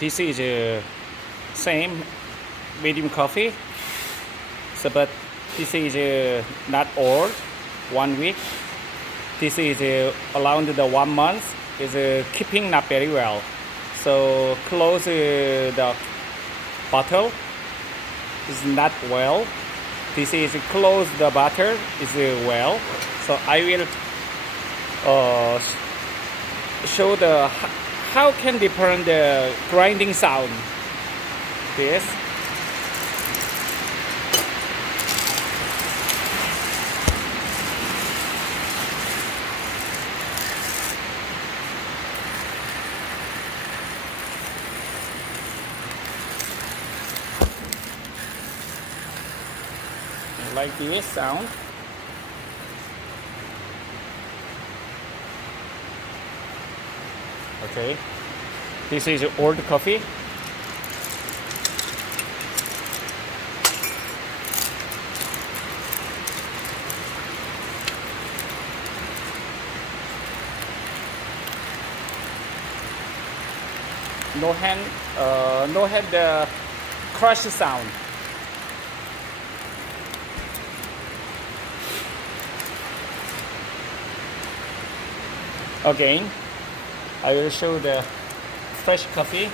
This is same medium coffee. So, but this is not old, 1 week. This is around the 1 month. Is keeping not very well. So close the bottle is not well. This is close the bottle is well. So I will show the how can different the grinding sound. This like this sound. Okay, this is old coffee. No hand the crush sound. Again, I will show the fresh coffee.